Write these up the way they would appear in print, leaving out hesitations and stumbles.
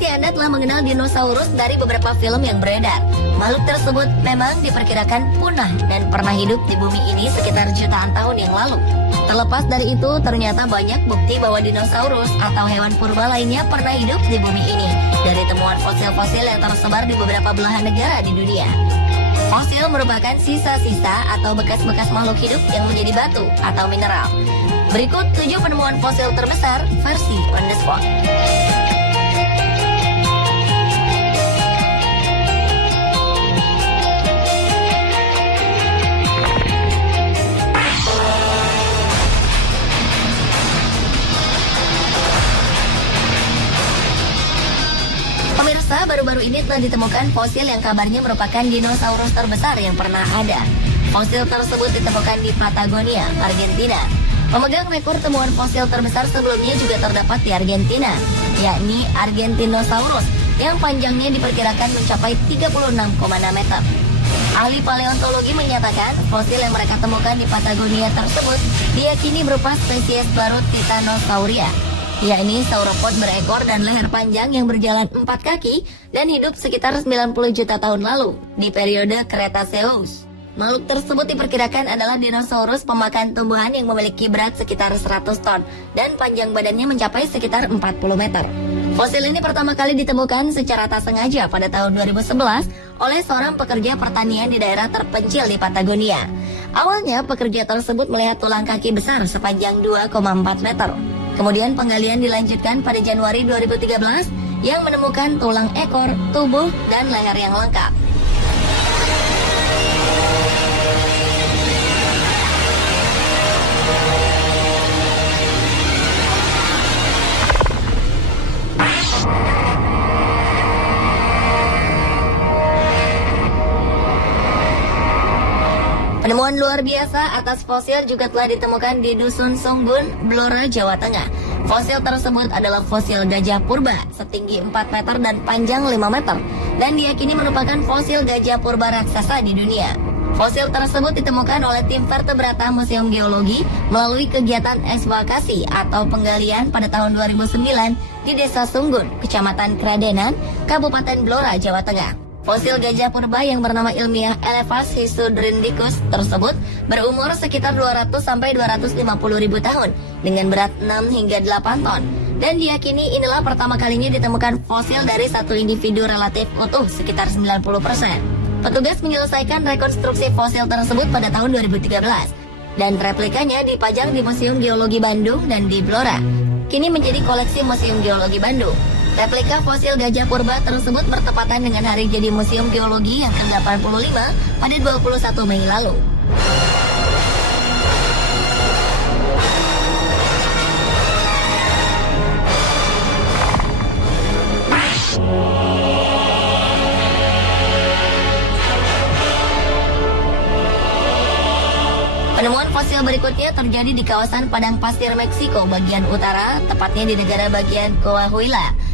Pasti Anda telah mengenal dinosaurus dari beberapa film yang beredar. Makhluk tersebut memang diperkirakan punah dan pernah hidup di bumi ini sekitar jutaan tahun yang lalu. Terlepas dari itu, ternyata banyak bukti bahwa dinosaurus atau hewan purba lainnya pernah hidup di bumi ini dari temuan fosil-fosil yang tersebar di beberapa belahan negara di dunia. Fosil merupakan sisa-sisa atau bekas-bekas makhluk hidup yang menjadi batu atau mineral. Berikut 7 penemuan fosil terbesar versi on the spot. Pemirsa, baru-baru ini telah ditemukan fosil yang kabarnya merupakan dinosaurus terbesar yang pernah ada. Fosil tersebut ditemukan di Patagonia, Argentina. Pemegang rekor temuan fosil terbesar sebelumnya juga terdapat di Argentina, yakni Argentinosaurus, yang panjangnya diperkirakan mencapai 36,6 meter. Ahli paleontologi menyatakan fosil yang mereka temukan di Patagonia tersebut diyakini berupa spesies baru Titanosauria, yakni sauropod berekor dan leher panjang yang berjalan 4 kaki dan hidup sekitar 90 juta tahun lalu di periode Cretaceous. Makhluk tersebut diperkirakan adalah dinosaurus pemakan tumbuhan yang memiliki berat sekitar 100 ton dan panjang badannya mencapai sekitar 40 meter. Fosil ini pertama kali ditemukan secara tak sengaja pada tahun 2011 oleh seorang pekerja pertanian di daerah terpencil di Patagonia. Awalnya pekerja tersebut melihat tulang kaki besar sepanjang 2,4 meter. Kemudian penggalian dilanjutkan pada Januari 2013 yang menemukan tulang ekor, tubuh, dan leher yang lengkap. Penemuan luar biasa atas fosil juga telah ditemukan di Dusun Sunggun, Blora, Jawa Tengah. Fosil tersebut adalah fosil gajah purba setinggi 4 meter dan panjang 5 meter dan diyakini merupakan fosil gajah purba raksasa di dunia. Fosil tersebut ditemukan oleh tim vertebrata Museum Geologi melalui kegiatan ekskavasi atau penggalian pada tahun 2009 di Desa Sunggun, Kecamatan Kradenan, Kabupaten Blora, Jawa Tengah. Fosil gajah purba yang bernama ilmiah Elephas hisudrindicus tersebut berumur sekitar 200-250 ribu tahun dengan berat 6 hingga 8 ton dan diyakini inilah pertama kalinya ditemukan fosil dari satu individu relatif utuh sekitar 90%. Petugas menyelesaikan rekonstruksi fosil tersebut pada tahun 2013 dan replikanya dipajang di Museum Geologi Bandung dan di Blora. Kini menjadi koleksi Museum Geologi Bandung. Replika fosil gajah purba tersebut bertepatan dengan hari jadi Museum Geologi yang ke-85 pada 21 Mei lalu. Penemuan fosil berikutnya terjadi di kawasan padang pasir Meksiko bagian utara, tepatnya di negara bagian Coahuila.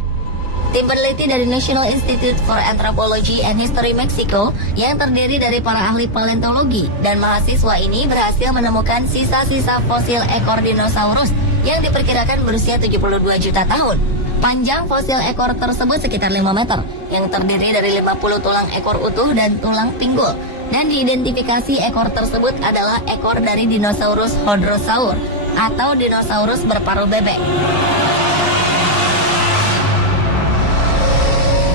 Tim peneliti dari National Institute for Anthropology and History Meksiko yang terdiri dari para ahli paleontologi dan mahasiswa ini berhasil menemukan sisa-sisa fosil ekor dinosaurus yang diperkirakan berusia 72 juta tahun. Panjang fosil ekor tersebut sekitar 5 meter, yang terdiri dari 50 tulang ekor utuh dan tulang pinggul. Dan diidentifikasi ekor tersebut adalah ekor dari dinosaurus Hadrosaur atau dinosaurus berparuh bebek.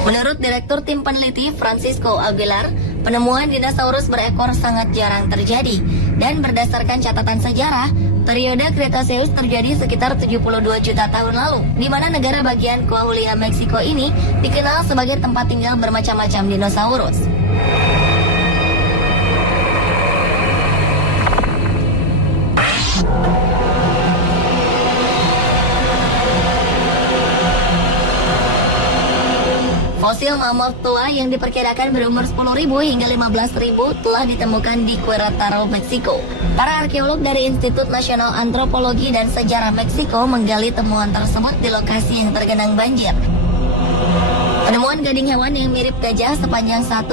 Menurut Direktur Tim Peneliti Francisco Aguilar, penemuan dinosaurus berekor sangat jarang terjadi. Dan berdasarkan catatan sejarah, periode Cretaceous terjadi sekitar 72 juta tahun lalu, di mana negara bagian Coahuila, Meksiko ini dikenal sebagai tempat tinggal bermacam-macam dinosaurus. Fosil mamut tua yang diperkirakan berumur 10.000 hingga 15.000 telah ditemukan di Querétaro, Meksiko. Para arkeolog dari Institut Nasional Antropologi dan Sejarah Meksiko menggali temuan tersebut di lokasi yang tergenang banjir. Penemuan gading hewan yang mirip gajah sepanjang 1,8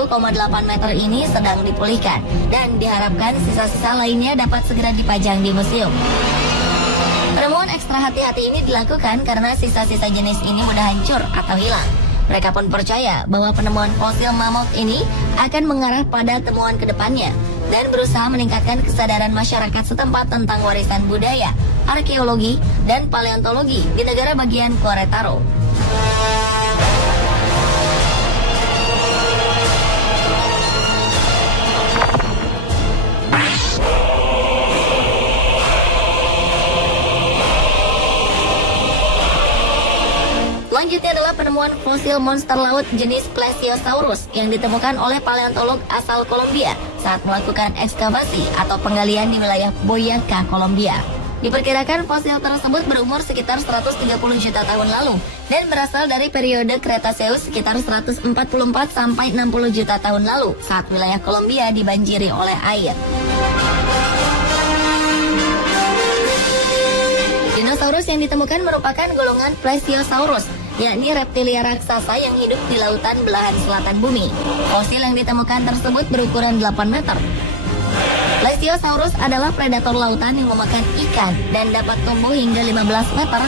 meter ini sedang dipulihkan dan diharapkan sisa-sisa lainnya dapat segera dipajang di museum. Penemuan ekstra hati-hati ini dilakukan karena sisa-sisa jenis ini mudah hancur atau hilang. Mereka pun percaya bahwa penemuan fosil mamut ini akan mengarah pada temuan kedepannya dan berusaha meningkatkan kesadaran masyarakat setempat tentang warisan budaya, arkeologi, dan paleontologi di negara bagian Querétaro. Selanjutnya adalah penemuan fosil monster laut jenis Plesiosaurus yang ditemukan oleh paleontolog asal Kolombia saat melakukan ekskavasi atau penggalian di wilayah Boyacá, Kolombia. Diperkirakan fosil tersebut berumur sekitar 130 juta tahun lalu dan berasal dari periode Cretaceous sekitar 144 sampai 60 juta tahun lalu saat wilayah Kolombia dibanjiri oleh air. Dinosaurus yang ditemukan merupakan golongan Plesiosaurus, yakni reptilia raksasa yang hidup di lautan belahan selatan bumi. Fosil yang ditemukan tersebut berukuran 8 meter. Plesiosaurus adalah predator lautan yang memakan ikan dan dapat tumbuh hingga 15 meter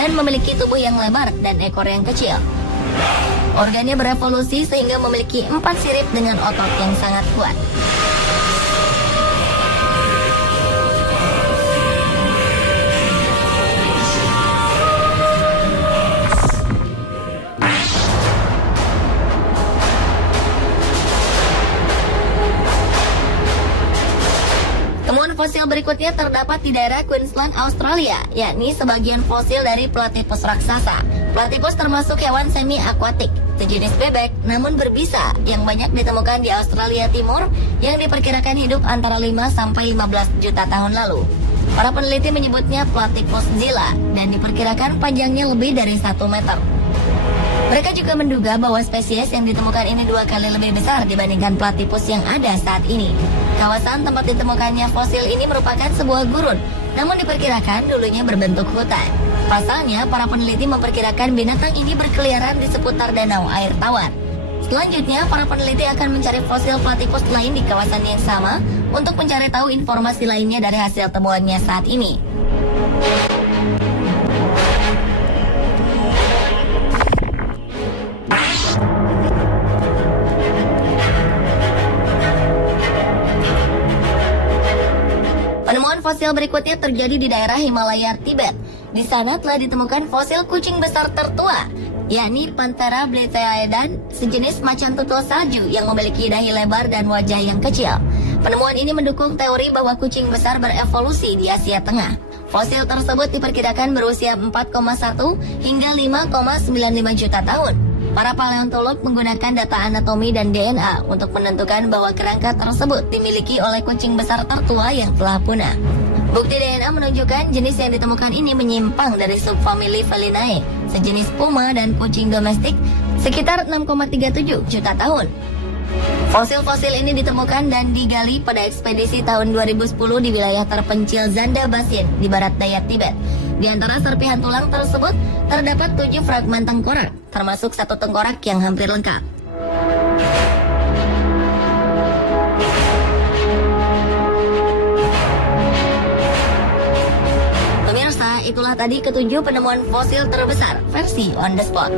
dan memiliki tubuh yang lebar dan ekor yang kecil. Organnya berevolusi sehingga memiliki 4 sirip dengan otot yang sangat kuat. Fosil berikutnya terdapat di daerah Queensland, Australia, yakni sebagian fosil dari Platypus raksasa. Platypus termasuk hewan semi-akuatik, sejenis bebek namun berbisa yang banyak ditemukan di Australia Timur yang diperkirakan hidup antara 5 sampai 15 juta tahun lalu. Para peneliti menyebutnya Platypus zilla dan diperkirakan panjangnya lebih dari 1 meter. Mereka juga menduga bahwa spesies yang ditemukan ini 2 kali lebih besar dibandingkan platypus yang ada saat ini. Kawasan tempat ditemukannya fosil ini merupakan sebuah gurun, namun diperkirakan dulunya berbentuk hutan. Pasalnya, para peneliti memperkirakan binatang ini berkeliaran di seputar danau air tawar. Selanjutnya, para peneliti akan mencari fosil platypus lain di kawasan yang sama untuk mencari tahu informasi lainnya dari hasil temuannya saat ini. Fosil berikutnya terjadi di daerah Himalaya, Tibet. Di sana telah ditemukan fosil kucing besar tertua, yakni Panthera bleteaedan, sejenis macan tutul salju yang memiliki dahi lebar dan wajah yang kecil. Penemuan ini mendukung teori bahwa kucing besar berevolusi di Asia Tengah. Fosil tersebut diperkirakan berusia 4,1 hingga 5,95 juta tahun. Para paleontolog menggunakan data anatomi dan DNA untuk menentukan bahwa kerangka tersebut dimiliki oleh kucing besar tertua yang telah punah. Bukti DNA menunjukkan jenis yang ditemukan ini menyimpang dari subfamili Felinae, sejenis puma dan kucing domestik, sekitar 6,37 juta tahun. Fosil-fosil ini ditemukan dan digali pada ekspedisi tahun 2010 di wilayah terpencil Zanda Basin di barat daya Tibet. Di antara serpihan tulang tersebut terdapat 7 fragmen tengkorak, termasuk 1 tengkorak yang hampir lengkap. Pemirsa, itulah tadi ke-7 penemuan fosil terbesar versi On The Spot.